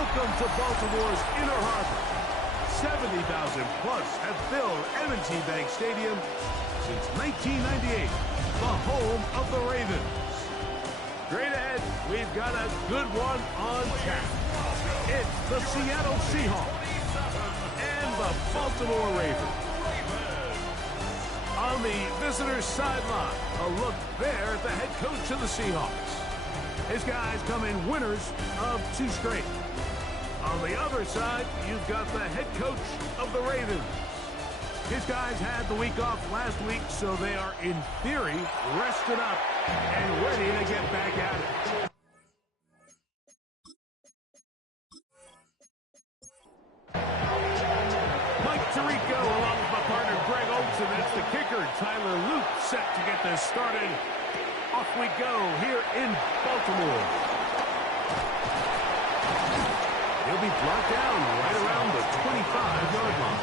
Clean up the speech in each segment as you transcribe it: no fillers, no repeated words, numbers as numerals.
Welcome to Baltimore's Inner Harbor. 70,000 plus have filled M&T Bank Stadium since 1998, the home of the Ravens. Straight ahead, we've got a good one on tap. It's the Seattle Seahawks and the Baltimore Ravens. On the visitor's sideline, a look there at the head coach of the Seahawks. His guys come in winners of 2 straight. On the other side, you've got the head coach of the Ravens. His guys had the week off last week, so they are, in theory, rested up and ready to get back at it. Mike Tirico along with my partner Greg Olson. That's the kicker. Tyler Luke set to get this started. Off we go here in Baltimore. He'll be brought down right around the 25-yard line.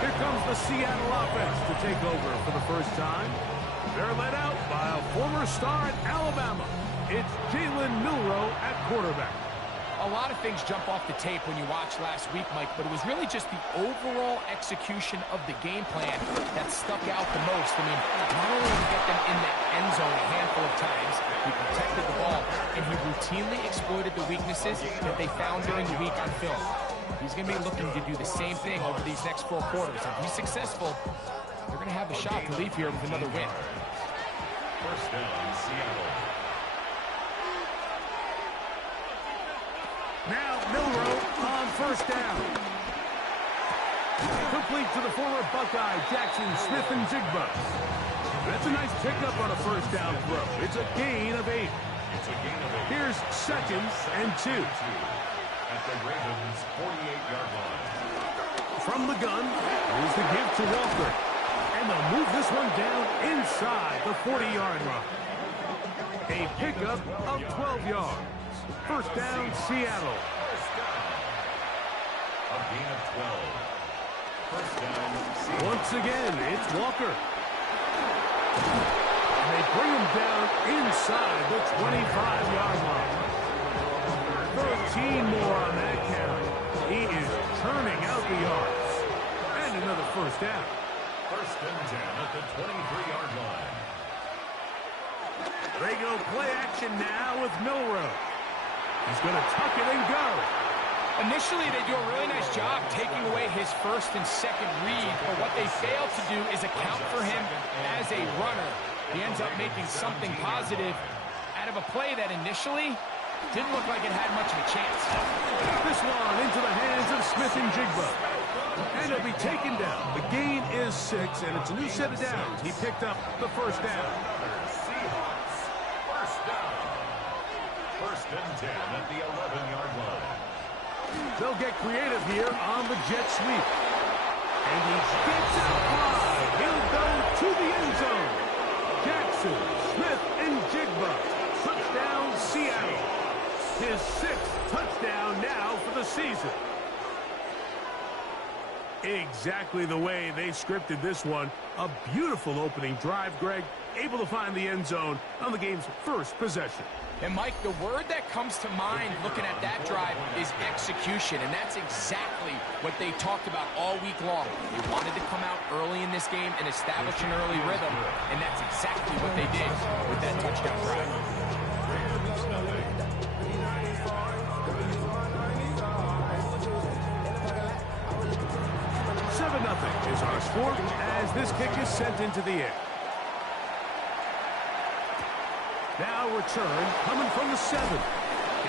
Here comes the Seattle offense to take over for the first time. They're led out by a former star at Alabama. It's Jalen Milroe at quarterback. A lot of things jump off the tape when you watch last week, Mike, but it was really just the overall execution of the game plan that stuck out the most. I mean, not only did he get them in the end zone a handful of times, he protected the ball, and he routinely exploited the weaknesses that they found during the week on film. He's going to be looking to do the same thing over these next 4 quarters. If he's successful, they're going to have a shot to leave here with another win. First down, Seattle. Now Milroe on first down. Complete to the former Buckeye, Jackson Smith-Njigba. That's a nice pickup on a first down throw. It's a gain of 8. Here's 2nd and 2. At the Ravens' 48-yard line. From the gun, here's the give to Walker. And they'll move this one down inside the 40-yard line. A pickup of 12 yards. First down, Seattle. A gain of 12. First down, Seattle. Once again, it's Walker. And they bring him down inside the 25-yard line. 13 more on that carry. He is turning out the yards. And another first down. First and 10 at the 23-yard line. They go play action now with Milroe. He's going to tuck it and go. Initially, they do a really nice job taking away his first and second read, but what they fail to do is account for him as a runner. He ends up making something positive out of a play that initially didn't look like it had much of a chance. This one into the hands of Smith-Njigba. And he'll be taken down. The gain is 6, and it's a new set of downs. He picked up the first down. Seahawks, first down. First and 10 at the 11-yard line. They'll get creative here on the jet sweep. And he gets out wide. He'll go to the end zone. Jackson Smith-Njigba. Touchdown, Seattle. His 6th touchdown now for the season. Exactly the way they scripted this one. A beautiful opening drive, Greg. Able to find the end zone on the game's first possession. And, Mike, the word that comes to mind looking at that drive is execution, and that's exactly what they talked about all week long. They wanted to come out early in this game and establish an early rhythm, and that's exactly what they did with that touchdown drive. 7-0 is our score as this kick is sent into the air. Now return coming from the 7.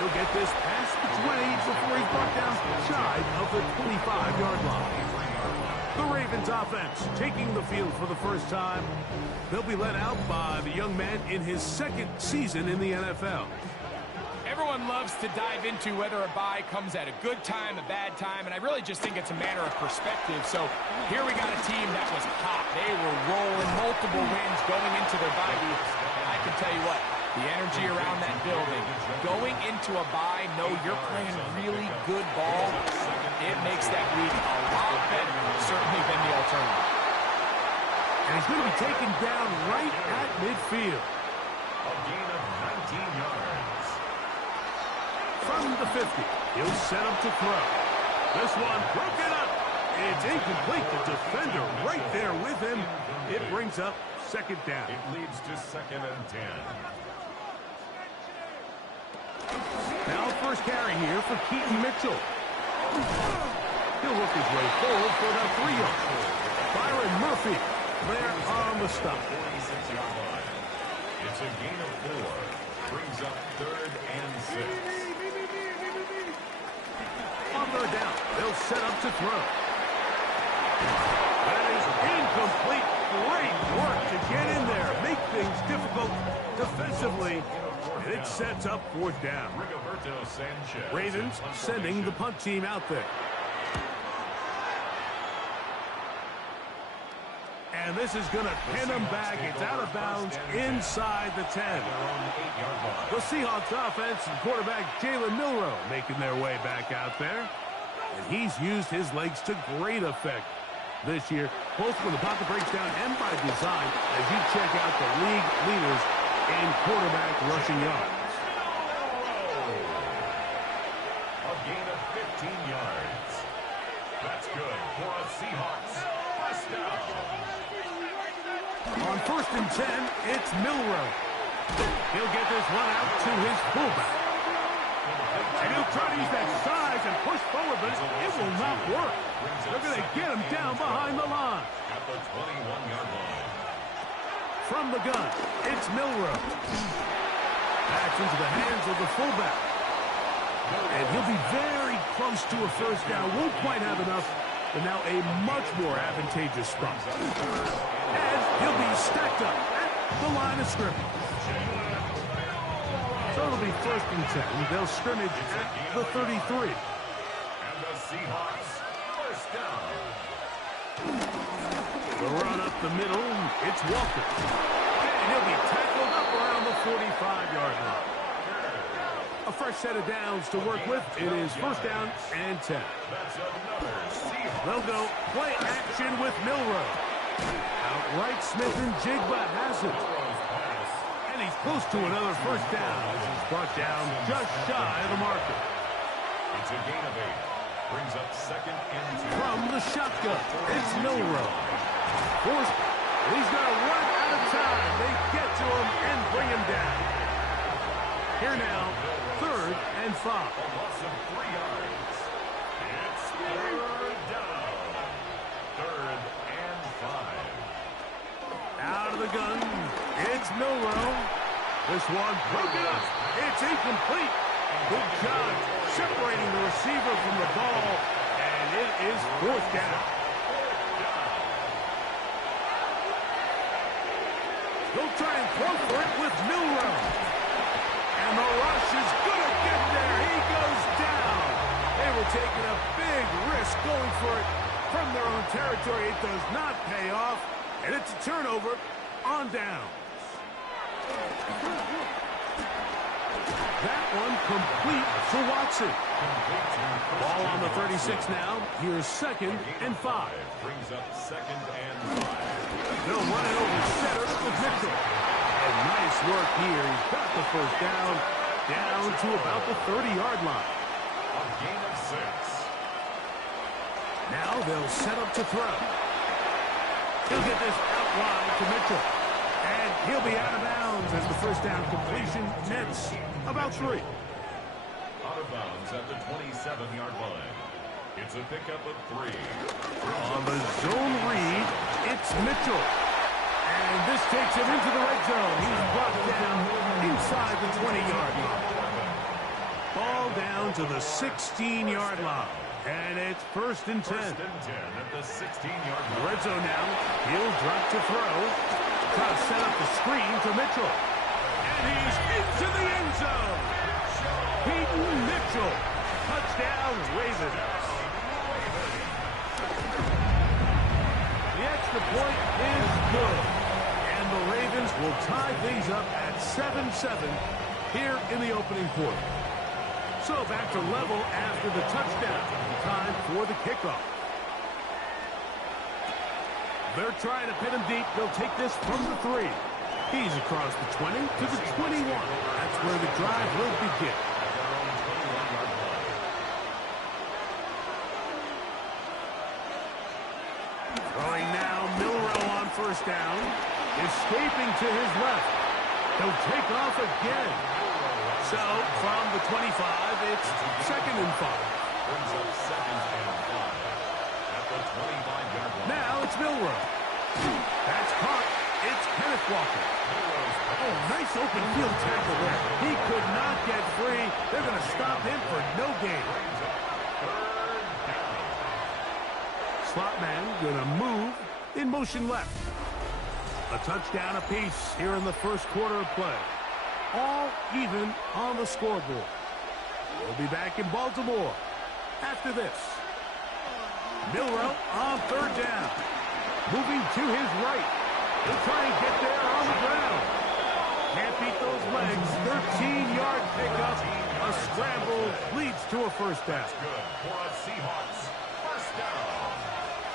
He'll get this past the 20 before he's brought down shy of the 25-yard line. The Ravens offense taking the field for the first time. They'll be led out by the young man in his 2nd season in the NFL. Everyone loves to dive into whether a bye comes at a good time, a bad time, and I really just think it's a matter of perspective. So here we got a team that was hot. They were rolling, multiple wins going into their bye week. I can tell you what, the energy around that building, going into a bye, know you're playing really good ball, it makes that week a lot better, certainly than the alternative. And he's going to be taken down right at midfield. A gain of 19 yards. From the 50, he'll set up to throw. This one broken up. It's incomplete. The defender right there with him. It brings up second down. It leads to 2nd and 10. Now first carry here for Keaton Mitchell. He'll work his way forward for about 3 yards. Byron Murphy there on the stop. 46-yard line. It's a gain of 4. Brings up 3rd and 6. On third down, they'll set up to throw. That is incomplete. Great work to get in there. Make things difficult defensively. And it sets up 4th down. Ravens sending the punt team out there. And this is going to pin them back. It's out of bounds inside the 10. The Seahawks offense and quarterback Jalen Milroe making their way back out there. And he's used his legs to great effect this year, both when the pocket breaks down and by design, as you check out the league leaders in quarterback rushing yards. A gain of 15 yards. That's good for a Seahawks first down. On 1st and 10, it's Milroe. He'll get this one out to his fullback. And he'll try to use that size and push forward, but it will not work. They're going to get him down behind the line. At the 21-yard line. From the gun, it's Milroe. Back into the hands of the fullback. And he'll be very close to a first down. Won't quite have enough, but now a much more advantageous spot. And he'll be stacked up at the line of scrimmage. So it'll be 1st and 10. They'll scrimmage at the 33. And the Seahawks first down. The run up the middle, it's Walker. And he'll be tackled up around the 45-yard line. A fresh set of downs to work with. It is 1st down and 10. They'll go play action with Milroe. Outright Smith and Jigba has it. And he's close to another first down. This is brought down just shy of the marker. It's a gain of 8. Brings up 2nd and 2. From the shotgun, it's Milroe. Forced. He's going to run out of time. They get to him and bring him down. Here now, 3rd and 5. A loss of 3 yards. It's 3rd down. 3rd and 5. Out of the gun, it's Milroe. This one broken up. It's incomplete. Good job separating the receiver from the ball, and it is 4th down. They'll try and throw for it with Milroe. And the rush is going to get there. He goes down. They were taking a big risk going for it from their own territory. It does not pay off, and it's a turnover on downs. That one complete to Watson. Ball on the 36 now. Here's 2nd and 5. Brings up 2nd and 5. They'll run it over center with Mitchell. And nice work here. He's got the first down to about the 30-yard line. A gain of 6. Now they'll set up to throw. He'll get this out wide to Mitchell. And he'll be out of bounds as the first down completion nets about 3. Out of bounds at the 27-yard line. It's a pickup of 3. On the zone read, it's Mitchell. And this takes him into the red zone. He's brought down inside the 20-yard line. Ball down to the 16-yard line. And it's 1st and 10. 1st and 10 at the 16-yard line. Red zone now. He'll drop to throw. Try to set up the screen to Mitchell. And he's into the end zone. Keaton Mitchell. Touchdown, Ravens. The extra point is good. And the Ravens will tie things up at 7-7 here in the opening quarter. So back to level after the touchdown. Time for the kickoff. They're trying to pin him deep. They'll take this from the 3. He's across the 20 to the 21. That's where the drive will begin. Throwing now, Milroe on first down. Escaping to his left. He'll take off again. So, from the 25, it's 2nd and 5. Brings up 2nd and 5 at the 25-yard line. Now it's Milroe. That's caught. It's Kenneth Walker. Oh, nice open field tackle there. He could not get free. They're going to stop him for no gain. Slot man going to move in motion left. A touchdown apiece here in the first quarter of play. All even on the scoreboard. We'll be back in Baltimore after this. Milroe on 3rd down. Moving to his right. He'll try and get there on the ground. Can't beat those legs. 13-yard pickup. A scramble leads to a first down. Good for a Seahawks first down.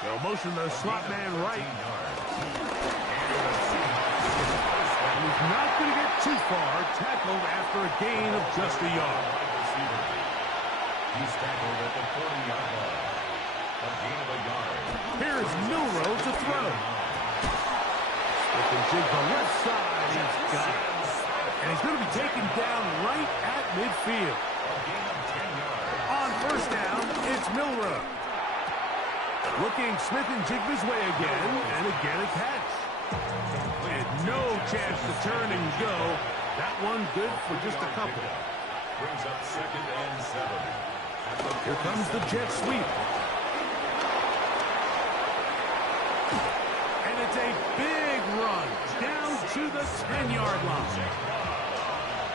They'll motion the slot man right. He's not going to get too far. Tackled after a gain of just a yard. He's tackled at the 40-yard line. A gain of a yard. Here's Milroe to throw. Smith and jig the left side. He's got it. And he's going to be taken down right at midfield. A gain of 10 yards. On first down, it's Milroe. Looking Smith and jig his way again, and again a catch. And no chance to turn and go. That one good for just a couple. Brings up 2nd and 7. Here comes the jet sweep. And it's a big run down to the 10-yard line.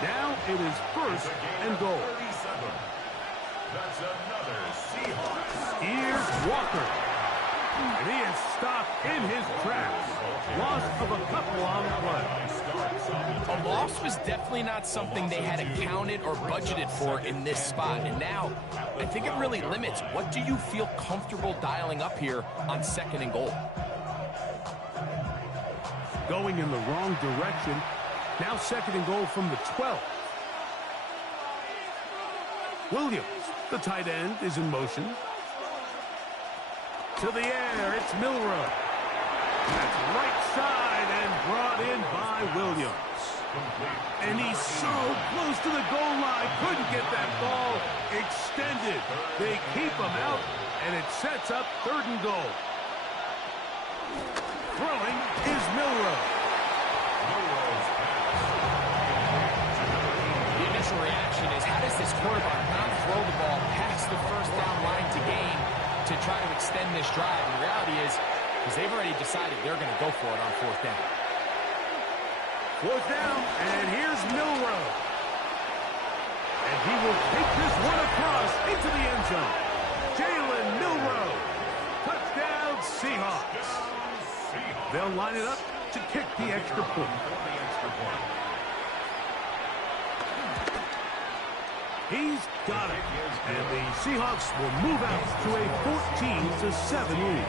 Now it is 1st and goal. 37. That's another Seahawks. Here's Walker. And he is stopped in his tracks. Loss of a couple on the play. A loss was definitely not something they had accounted or budgeted for in this spot. And now, I think it really limits what do you feel comfortable dialing up here on 2nd and goal. Going in the wrong direction. Now 2nd and goal from the 12. Williams, the tight end, is in motion. To the air, it's Milroe. That's right side and brought in by Williams. And he's so close to the goal line. Couldn't get that ball extended. They keep him out, and it sets up 3rd and goal. Throwing is Milroe. The initial reaction is, how does this quarterback not throw the ball past the first down line to gain to try to extend this drive? And the reality is they've already decided they're going to go for it on 4th down. 4th down, and here's Milroe. And he will take this one across into the end zone. Jalen Milroe. Touchdown, Seahawks. They'll line it up to kick the extra point. He's got it. And the Seahawks will move out to a 14-7 lead.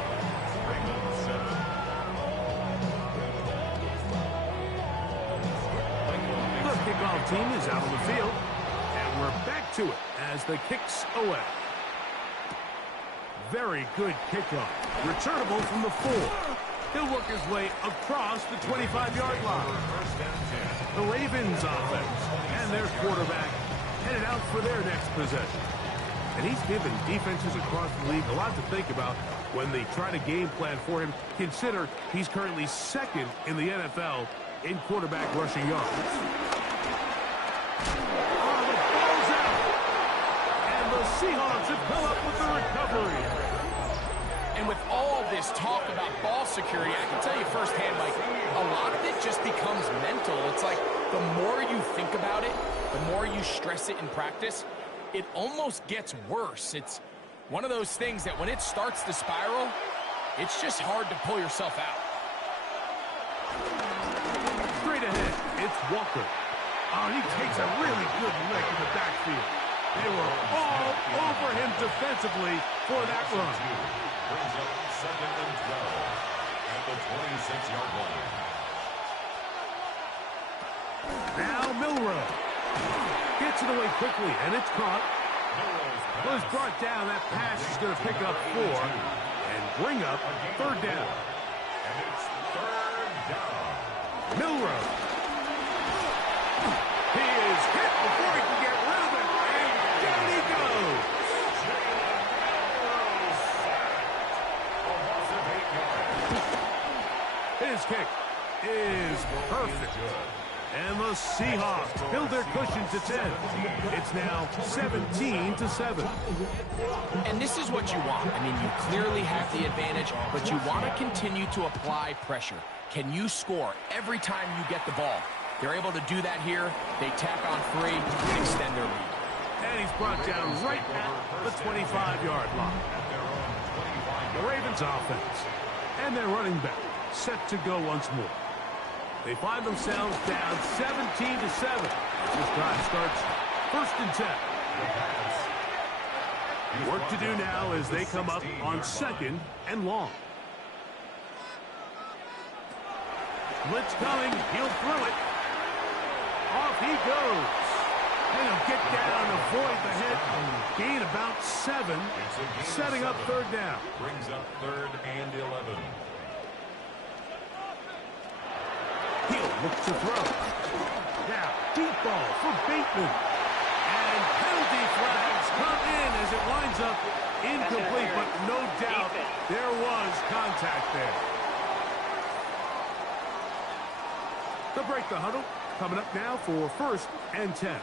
The kickoff team is out on the field. And we're back to it as the kick's away. Very good kickoff. Returnable from the 4. He'll work his way across the 25-yard line. The Ravens offense and their quarterback headed out for their next possession. And he's given defenses across the league a lot to think about when they try to game plan for him. Consider he's currently 2nd in the NFL in quarterback rushing yards. Oh, the ball's out! And the Seahawks have come up with the recovery. And with all this talk about ball security, I can tell you firsthand, Mike, a lot of it just becomes mental. It's like the more you think about it, the more you stress it in practice, it almost gets worse. It's one of those things that when it starts to spiral, it's just hard to pull yourself out. Straight ahead, it's Walker. Oh, he takes a really good lick in the backfield. They were all over him defensively for that run. Brings up 2nd and 12 at the 26-yard line. Now Milroe gets it away quickly, and it's caught. Was brought down. That pass is going to pick up 4. And bring up third down. And it's third down. Milrow. He is hit before he can get rid of it. And down he goes. A loss of 8 yards. His kick is perfect. And the Seahawks build their cushion to 10. It's now 17-7. And this is what you want. I mean, you clearly have the advantage, but you want to continue to apply pressure. Can you score every time you get the ball? They're able to do that here. They tack on 3 and extend their lead. And he's brought down right at the 25-yard line. The Ravens offense and their running back set to go once more. They find themselves down 17-7. This drive starts 1st and 10. Work to do now as they come up on 2nd and long. Blitz coming. He'll throw it. Off he goes. And he'll get down, avoid the hit, gain about 7, setting up third down. Brings up 3rd and 11. He'll look to throw. Now, deep ball for Bateman. And penalty flags come in as it winds up incomplete, but no doubt there was contact there. To break the huddle, coming up now for 1st and 10.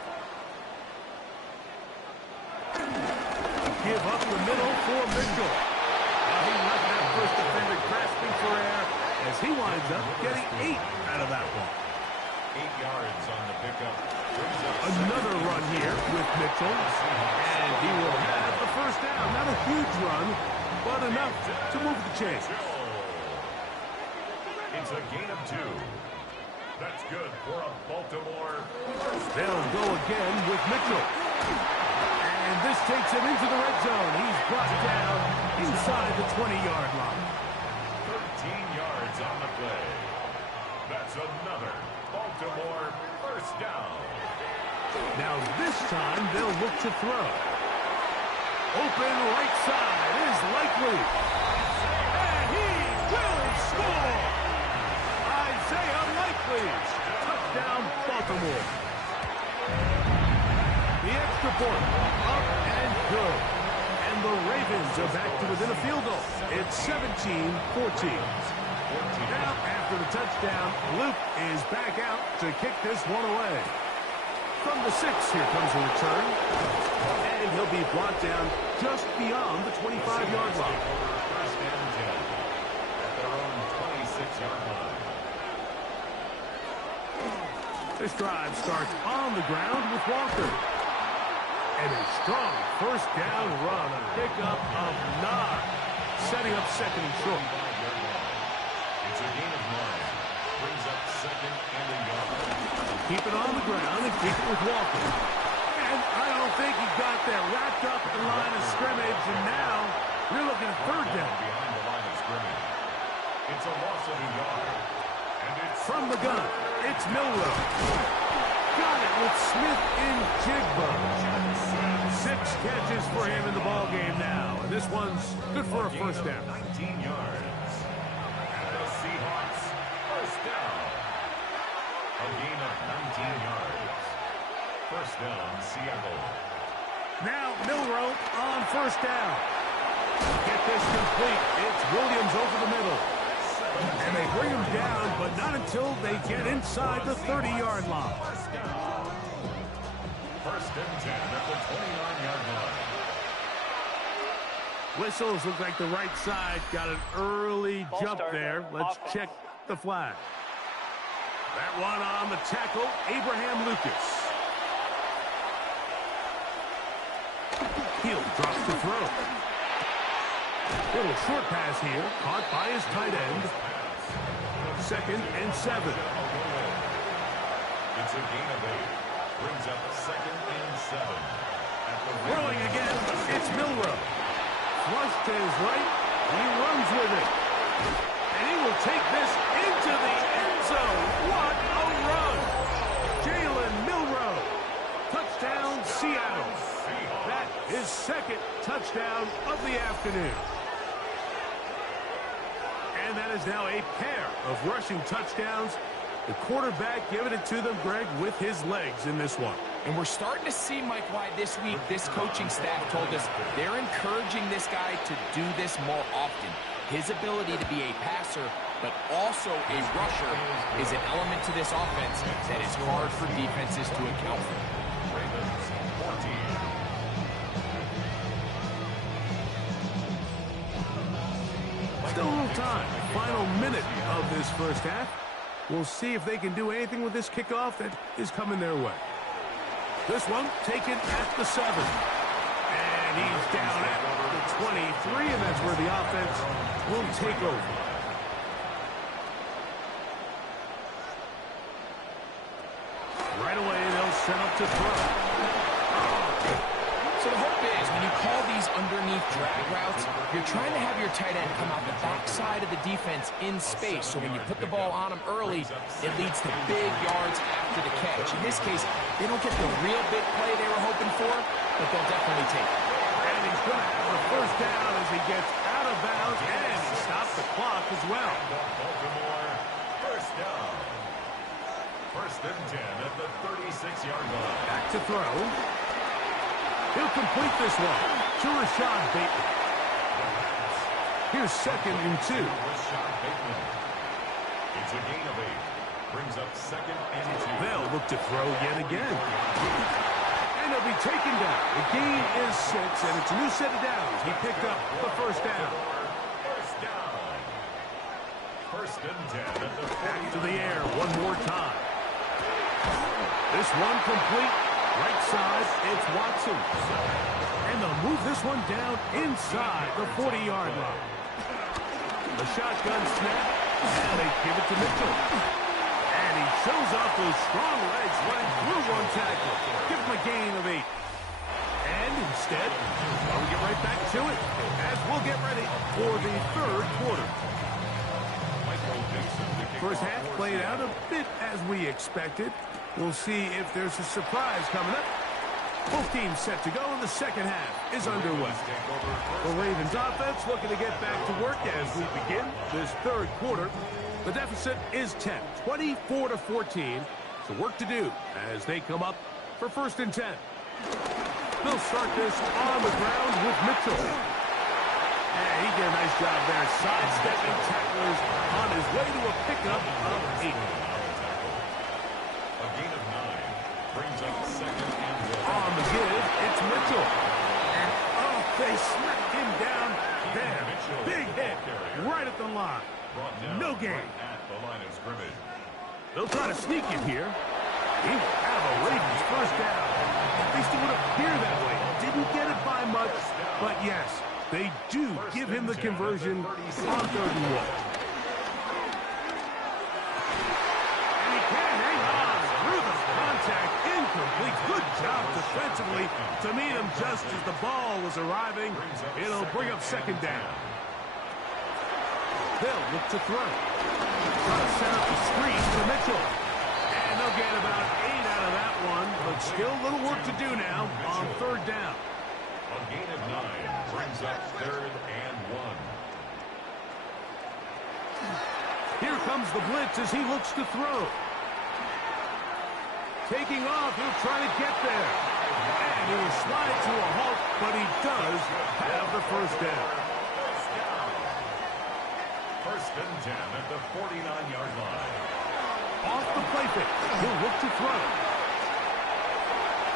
Give up the middle for Mitchell. Now he left that first defender grasping for air as he winds up getting 8 out of that one. 8 yards on the pickup. Another run here with Mitchell. And he will have the first down. Not a huge run, but enough to move the chains. It's a gain of 2. That's good for a Baltimore. They'll go again with Mitchell. And this takes him into the red zone. He's brought down inside the 20-yard line. 13 yards on the play. That's another Baltimore first down. Now this time they'll look to throw. Open right side is likely. And he will score. Isaiah Likely. Touchdown Baltimore. The extra point, up and good. And the Ravens are back to within a field goal. It's 17-14. Now, after the touchdown, Luke is back out to kick this one away. From the 6, here comes a return. And he'll be brought down just beyond the 25-yard line. First and 10 at their own 26-yard line. This drive starts on the ground with Walker. And a strong first down run, a pickup of 9, setting up 2nd and short. It's a gain of 9. Brings up 2nd and a yard. Keep it on the ground and keep it with Walker. And I don't think he got there. Wrapped up at the line of scrimmage, and now you're looking at 3rd down. Behind the line of scrimmage. It's a loss of a yard. And it's from the gun. It's Milrow. Got it with Smith in Jigba. 6 catches for him in the ball game now. And this one's good for a first down. 19 yards. And the Seahawks first down. A gain of 19 yards. First down, Seattle. Now Milrow on first down. Get this complete. It's Williams over the middle. And they bring him down, but not until they get inside the 30-yard line. First and 10 at the 29-yard line. Whistles look like the right side got an early jump there. Let's check the flag. That one on the tackle, Abraham Lucas. Hill drops the throw. Little short pass here, caught by his tight end. 2nd and 7. It's a gain of 8. Brings up 2nd and 7. Throwing again, it's Milrow. Flush to his right, he runs with it. And he will take this into the end zone. What a run! Jalen Milrow. Touchdown, Seattle. That is 2nd touchdown of the afternoon. that is now a pair of rushing touchdowns. The quarterback giving it to them, Greg, with his legs in this one. And we're starting to see, Mike, why this week this coaching staff told us they're encouraging this guy to do this more often. His ability to be a passer, but also a rusher, is an element to this offense that is hard for defenses to account for. Ravens 14. Still a little time. Final minute of this first half. We'll see if they can do anything with this kickoff that is coming their way. This one taken at the 7. And he's down at the 23, and that's where the offense will take over. Right away, they'll set up to throw. So the hope is when you call these underneath drag routes, you're trying to have your tight end come out the backside of the defense in space. So when you put the ball on him early, it leads to big yards after the catch. In this case, they don't get the real big play they were hoping for, but they'll definitely take it. And he's going to have the first down as he gets out of bounds, and he stops the clock as well. Baltimore, first down. First and 10 at the 36-yard line. Back to throw. He'll complete this one to Rashad Bateman. Here's 2nd and 2. Rashad Bateman. It's a gain of 8. Brings up 2nd and 2. They'll look to throw yet again. And he'll be taken down. The gain is 6, and it's a new set of downs. He picked up the first down. First down. First and 10 at the 40. Back to the air one more time. This one complete. Right side, it's Watson. And they'll move this one down inside the 40-yard line. The shotgun snap, and they give it to Mitchell. And he shows off those strong legs running through one tackle. Give him a gain of 8. And instead, well, we get right back to it as we'll get ready for the third quarter. First half played out a bit as we expected. We'll see if there's a surprise coming up. Both teams set to go, and the second half is underway. The Ravens offense looking to get back to work as we begin this third quarter. The deficit is 10, 24-14. So work to do as they come up for 1st and 10. They'll start this on the ground with Mitchell. And he did a nice job there, sidestepping tacklers on his way to a pickup of 8. A gain of 9 brings up 2nd and 1. On the give, it's Mitchell. And oh, they smacked him down there. Big hit right at the line. No gain. Right at the line of scrimmage. They'll try to sneak it here. He will have a Ravens first down. At least it would appear that way. Didn't get it by much, but yes, they do give him the conversion on 3rd and 1. Incomplete. Good job defensively to meet him just as the ball was arriving. It'll bring up 2nd down. They'll look to throw. Try to set up the screen for Mitchell. And they'll get about 8 out of that one, but still a little work to do now on 3rd down. A gain of 9 brings up 3rd and 1. Here comes the blitz as he looks to throw. Taking off, he'll try to get there. And he will slide to a halt, but he does have the first down. First and 10 at the 49-yard line. Off the play fake, he'll look to throw.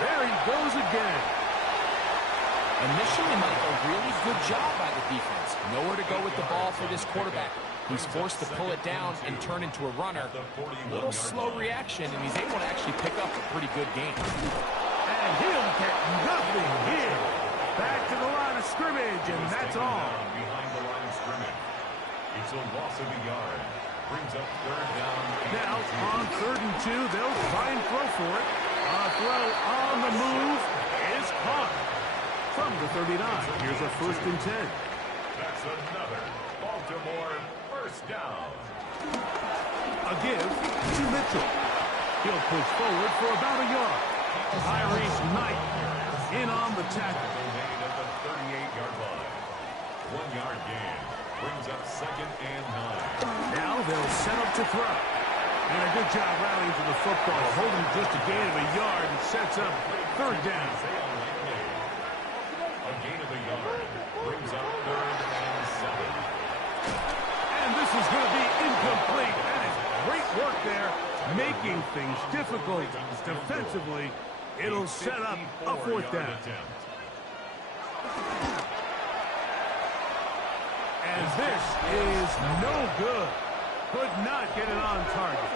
There he goes again. Initially, Mike, a really good job by the defense. Nowhere to go with the ball for this quarterback. He's forced to pull it down and turn into a runner. A little slow reaction, and he's able to actually pick up a pretty good game. And he'll get nothing here. Back to the line of scrimmage, and that's all. Behind the line of scrimmage. It's a loss of a yard. Brings up 3rd down. Now, on 3rd and 2, they'll try and throw for it. A throw on the move is caught. From the 39, here's a 1st and 10. That's another Baltimore first down. A give to Mitchell. He'll push forward for about a yard. Tyrese Knight in on the tackle. Made at the 38-yard line. 1 yard gain. Brings up 2nd and 9. Now they'll set up to throw. And a good job rallying to the football, holding just a gain of a yard and sets up 3rd down. A gain of a yard. Brings up 3rd and 7. And this is going to be incomplete. That is great work there, making things difficult defensively. It'll set up a 4th down. And this is no good. Could not get it on target.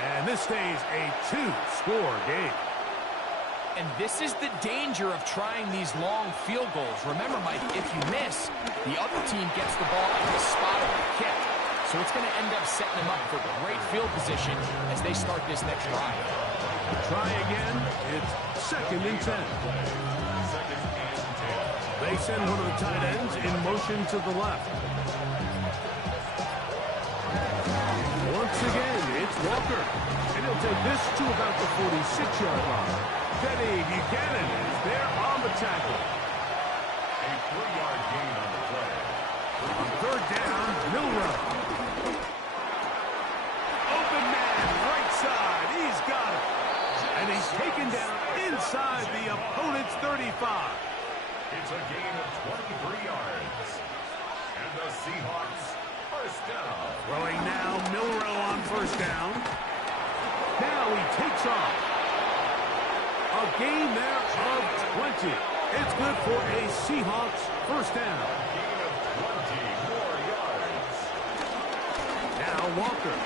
And this stays a 2-score game. And this is the danger of trying these long field goals. Remember, Mike, if you miss, the other team gets the ball at the spot of the kick. So it's going to end up setting them up for great field position as they start this next drive. Try again. It's 2nd and 10. They send one of the tight ends in motion to the left. Once again, it's Walker. And he'll take this to about the 46-yard line. Teddy Buchanan is there on the tackle. A 3-yard gain on the play. On 3rd down, Milrow. Open man, right side. He's got it. And he's taken down inside the opponent's 35. It's a gain of 23 yards. And the Seahawks 1st down. Throwing now, Milrow on 1st down. Now he takes off. A gain there of 20. It's good for a Seahawks 1st down. Gain of 20 more yards. Now Walker.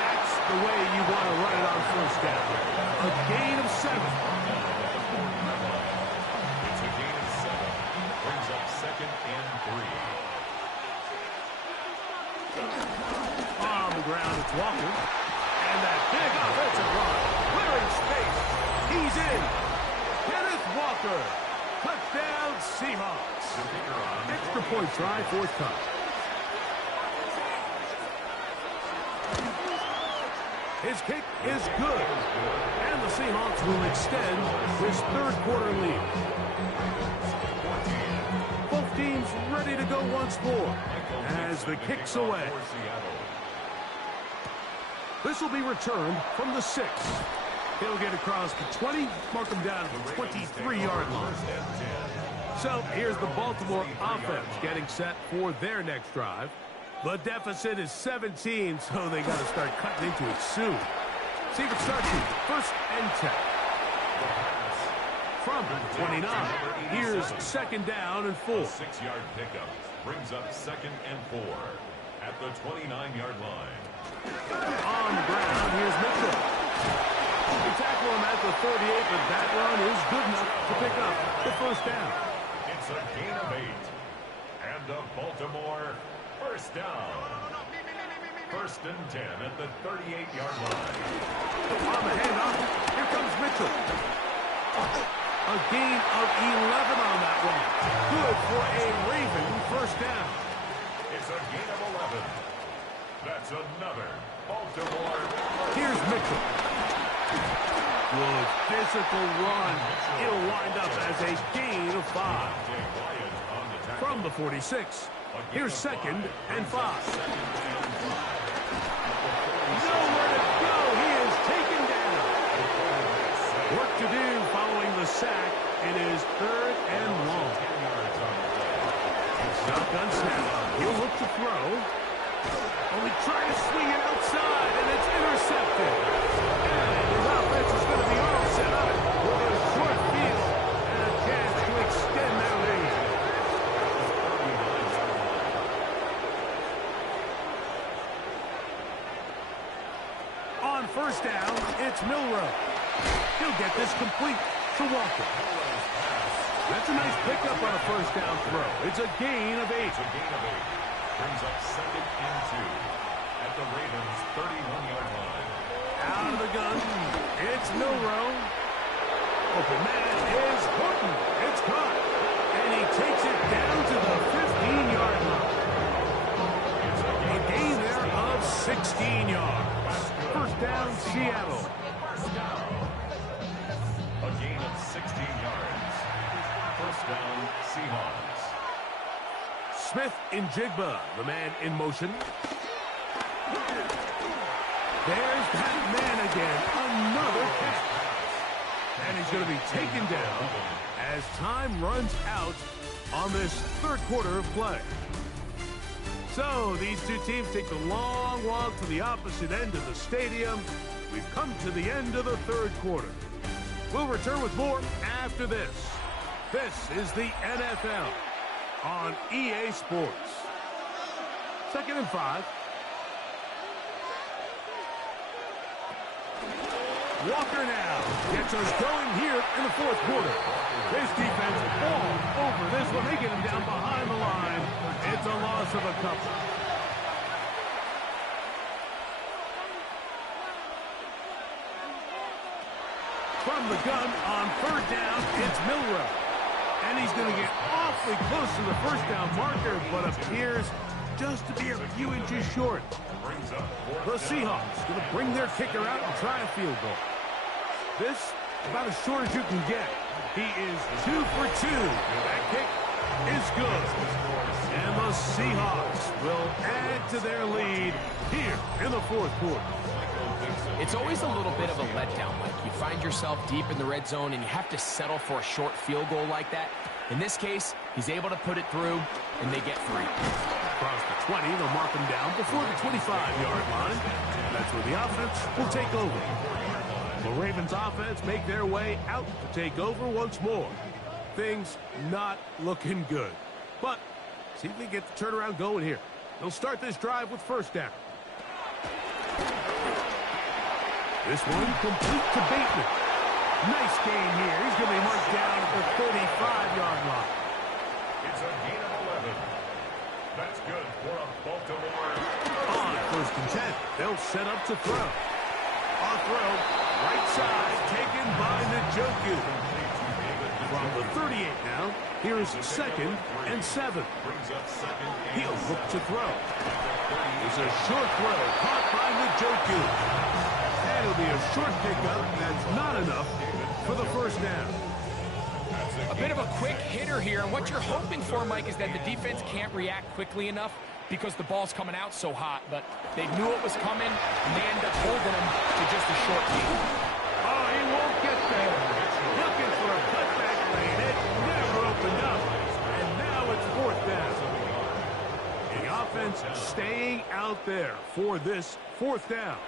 That's the way you want to run it on 1st down. A gain of 7. It's a gain of 7. Brings up 2nd and 3. On the ground, it's Walker. And that big offensive run. Clearing space. He's in. Kenneth Walker. Touchdown, Seahawks. Extra point try, 4th time. His kick is good. And the Seahawks will extend this 3rd quarter lead. Both teams ready to go once more as the kick's away. This will be returned from the 6. He'll get across the 20, mark him down at the 23-yard line. So here's the Baltimore offense getting set for their next drive. The deficit is 17, so they got to start cutting into it soon. See if it starts with 1st and 10. From the 29, here's 2nd down and 4. 6-yard pickup brings up 2nd and 4 at the 29-yard line. On the ground, here's Mitchell. They tackle him at the 38, but that run is good enough to pick up the 1st down. It's a gain of 8. And the Baltimore 1st down. 1st and 10 at the 38-yard line. On the handoff, here comes Mitchell. A gain of 11 on that one. Good for a Raven 1st down. It's a gain of 11. That's another Baltimore. Here's Mitchell. Good physical run. It'll wind up as a gain of 5. From the 46, here's 2nd and 5. Nowhere to go. He is taken down. Work to do following the sack. It is 3rd and long. Shotgun snap. He'll look to throw. Only trying to swing it outside, and it's intercepted. And his offense is going to be all set up with a short field and a chance to extend their lead. On 1st down, it's Milrow. He'll get this complete to Walker. That's a nice pickup on a 1st down throw. It's a gain of 8. It's a gain of 8. Brings up 2nd and 2 at the Ravens' 31-yard line. Out of the gun, it's Milrow. Open man is Horton. It's caught. And he takes it down to the 15-yard line. A gain there of 16 yards. 1st down, Seattle. A gain of 16 yards. 1st down, Seahawks. Smith in Jigba, the man in motion. There's that man again, another catch. And he's going to be taken down as time runs out on this third quarter of play. So these two teams take the long walk to the opposite end of the stadium. We've come to the end of the third quarter. We'll return with more after this. This is the NFL on EA Sports. 2nd and 5. Walker now gets us going here in the fourth quarter. This defense all over this one. They get him down behind the line. It's a loss of a couple. From the gun on third down, it's Milrow. And he's going to get awfully close to the first down marker, but appears just to be a few inches short. The Seahawks going to bring their kicker out and try a field goal. This about as short as you can get. He is 2 for 2. That kick is good. And the Seahawks will add to their lead here in the fourth quarter. It's always a little bit of a letdown, Mike. You find yourself deep in the red zone and you have to settle for a short field goal like that. In this case, he's able to put it through, and they get 3. Across the 20, they'll mark him down before the 25-yard line. That's where the offense will take over. The Ravens offense make their way out to take over once more. Things not looking good. But see if they get the turnaround going here. They'll start this drive with first down. This one complete to Bateman. Nice game here. He's going to be marked down at the 35-yard line. It's a gain of 11. That's good for a Baltimore. On 1st and 10, they'll set up to throw. On throw, right side, taken by Njoku. From the 38 now, here's 2nd and 7. He'll look to throw. It's a short throw, caught by Njoku. It'll be a short pickup. That's not enough for the first down. A bit of a quick hitter here, and what you're hoping for, Mike, is that the defense can't react quickly enough because the ball's coming out so hot. But they knew it was coming, and they end up holding him to just a short gain. Oh, he won't get there. Looking for a cutback lane. It never opened up. And now it's 4th down. The offense staying out there for this 4th down.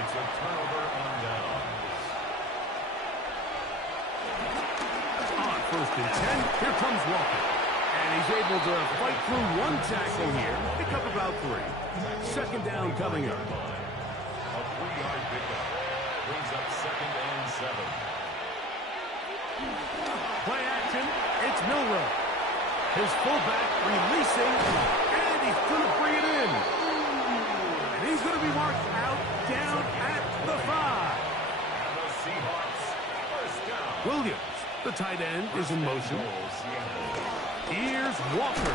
It's a turnover on downs. On 1st and 10, here comes Walker. And he's able to fight through one tackle here. Pick up about 3. 2nd down coming up. A 3-yard pickup brings up 2nd and 7. Play action. It's Milrow. His fullback releasing. And he's going to bring it in. And he's going to be marked out down at the 5. And the Seahawks first down. Williams, the tight end, is in motion. Here's Walker.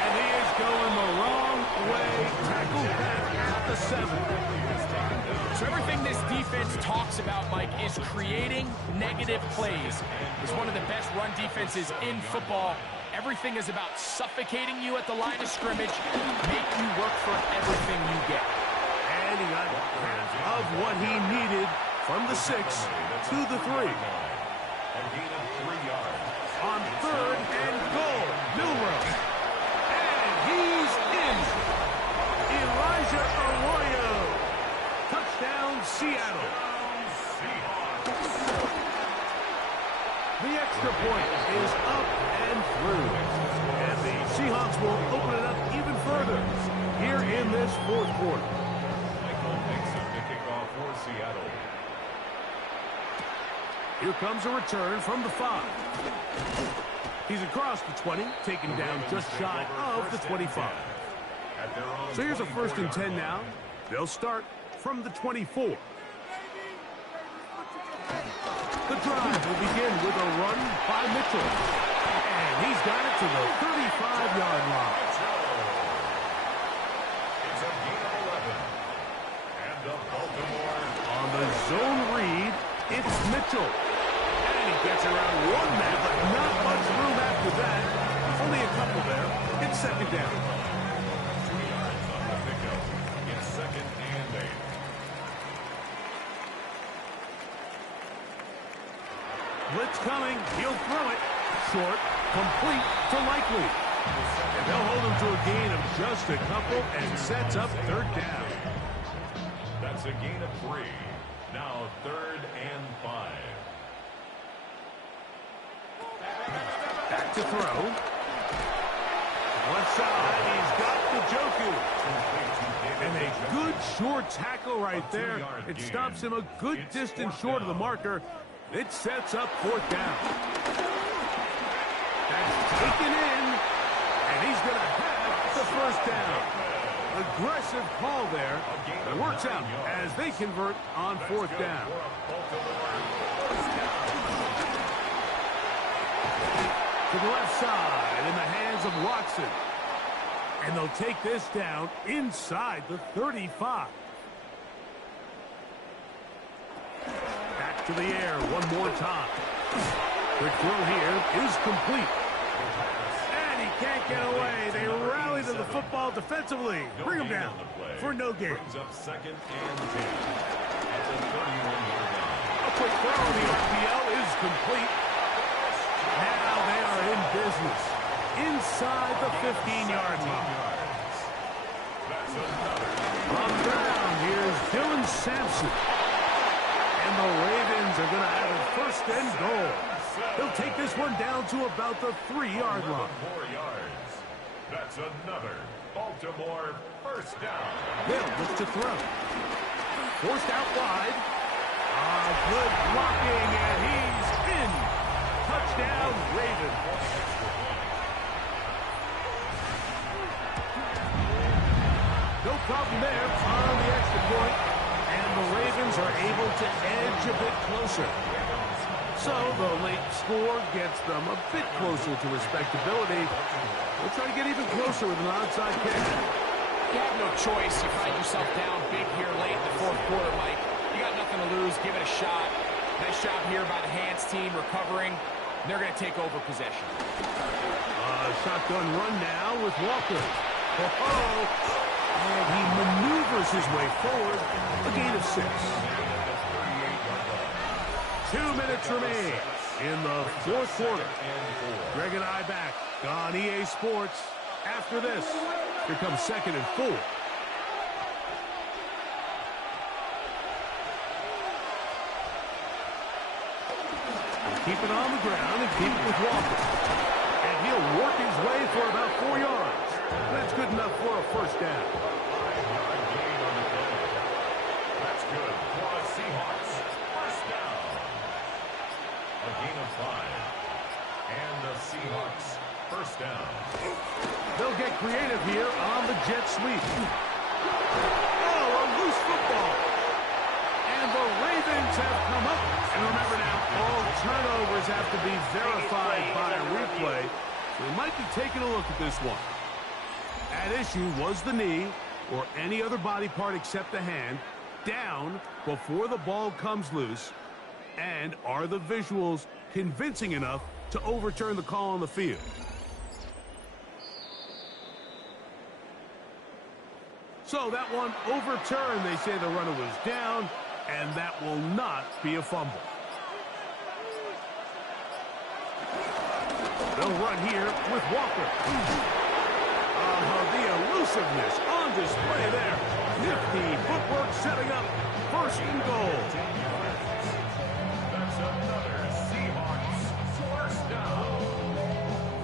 And he is going the wrong way. Tackled back at the 7. So everything this defense talks about, Mike, is creating negative plays. It's one of the best run defenses in football. Everything is about suffocating you at the line of scrimmage, make you work for everything you get. And he got half of what he needed from the 6 to the 3. A gain of 3 yards. On 3rd and goal, Milrow. And he's in. Elijah Arroyo. Touchdown, Seattle. The extra point is up and through. And the Seahawks will open it up even further here in this 4th quarter. Michael Mixon to kick off for Seattle. Here comes a return from the 5. He's across the 20, taken down just shy of the 25. So here's a 1st and 10 now. They'll start from the 24. The drive will begin with a run by Mitchell. And he's got it to the 35-yard line. It's a gain of 11. And the Baltimore On the zone read. It's Mitchell. And he gets around one man, but not much room after that. Only a couple there. It's second down. 2 yards on the pickup. It's second and 8. Blitz coming. He'll throw it. Short. Complete to Likely. And they'll hold him to a gain of just a couple and sets up third down. That's a gain of 3. Now 3rd and 5. Back to throw. Left side, he's got the Joku. And a good short tackle right there. It stops him a good distance short of the marker. It sets up fourth down. That's taken in, and he's going to have the first down. Aggressive call there. It works out as they convert on fourth down. To the left side in the hands of Watson. And they'll take this down inside the 35. Back to the air one more time. Quick throw here is complete. And he can't get away. They rally to the football defensively. Bring him down for no gain. Brings up second and 10. That's a 31-yard line. A quick throw in the RPO is complete. Now they are in business inside the 15-yard line. That's another. On the ground, here's Dylan Sampson. And the Ravens are going to have a first and goal. They'll take this one down to about the 3-yard line. 4 yards. That's another Baltimore first down. They'll look to throw. Forced out wide. Good blocking, and he's in. Touchdown, Ravens. No problem there on the extra point, and the Ravens are able to edge a bit closer. So the late score gets them a bit closer to respectability. They'll try to get even closer with an onside kick. You have no choice. You find yourself down big here late in the fourth quarter, Mike. You got nothing to lose. Give it a shot. Nice job here by the hands team recovering. They're going to take over possession. Shotgun run now with Walker. And he maneuvers his way forward. A gain of 6. 2 minutes remain in the fourth quarter. Greg and I back on EA Sports. After this, here comes second and 4. Keep it on the ground and keep it with Walker. And he'll work his way for about 4 yards. That's good enough for a first down. 5-yard gain on the play. That's good for the Seahawks. First down. A gain of 5. And the Seahawks first down. They'll get creative here on the jet sweep. Oh, a loose football. And the Ravens have come up. And remember now, all turnovers have to be verified by a replay. So we might be taking a look at this one. At issue was the knee, or any other body part except the hand, down before the ball comes loose. And are the visuals convincing enough to overturn the call on the field? So that one overturned. They say the runner was down, and that will not be a fumble. They'll run here with Walker. The elusiveness on display there. Nifty footwork setting up first and goal. That's another Seahawks first down.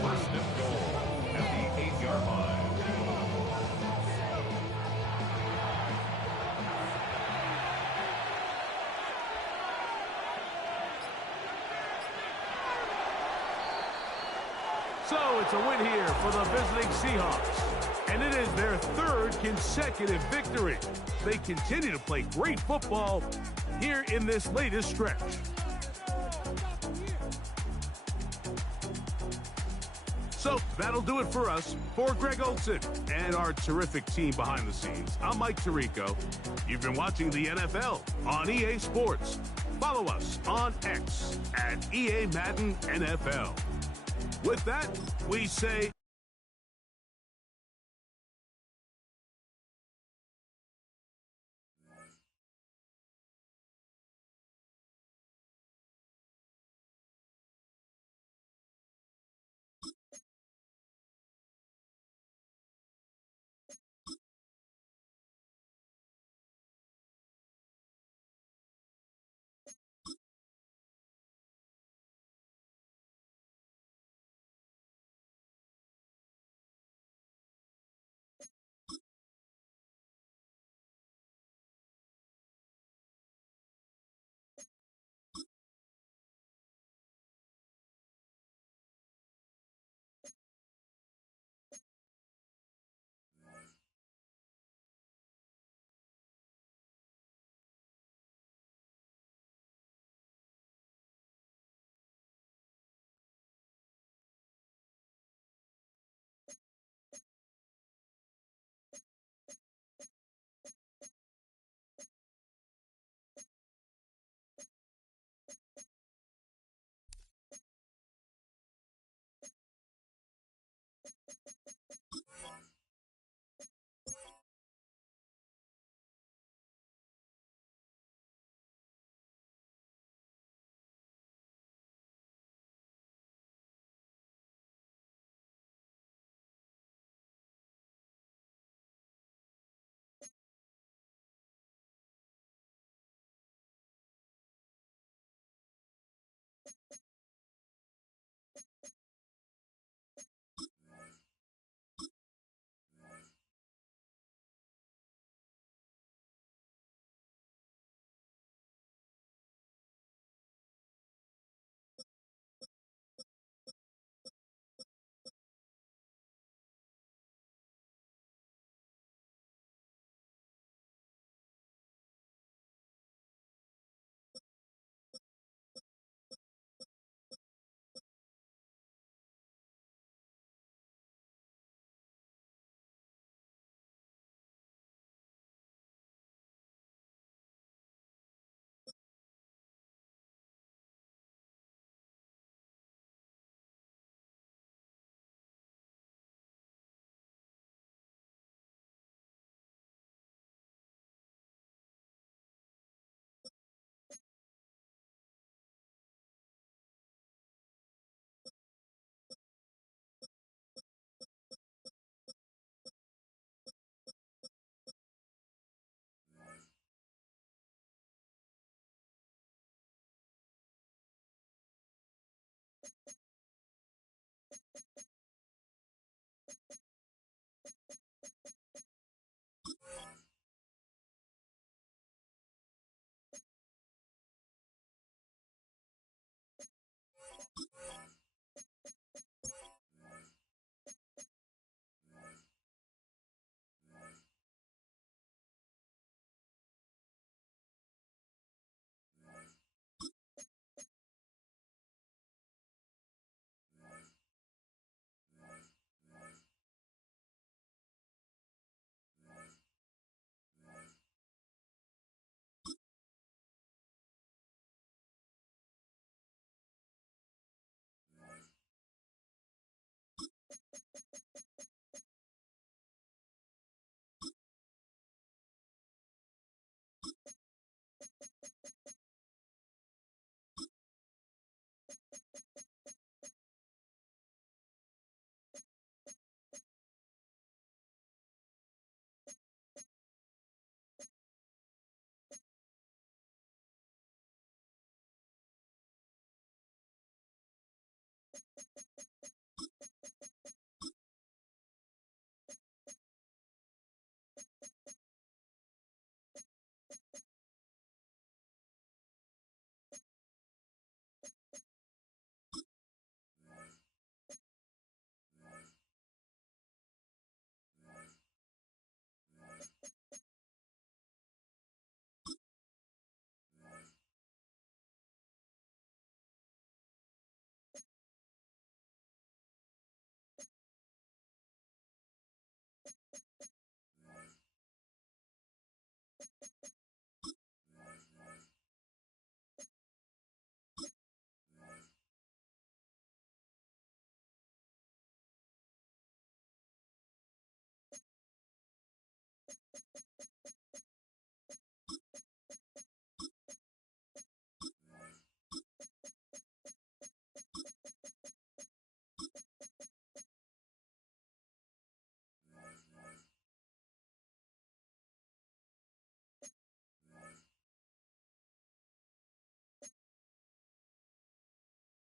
First and goal at the 8-yard line. So it's a win here for the visiting Seahawks. And it is their third consecutive victory. They continue to play great football here in this latest stretch. So that'll do it for us. For Greg Olson and our terrific team behind the scenes, I'm Mike Tirico. You've been watching the NFL on EA Sports. Follow us on X at EA Madden NFL. With that, we say...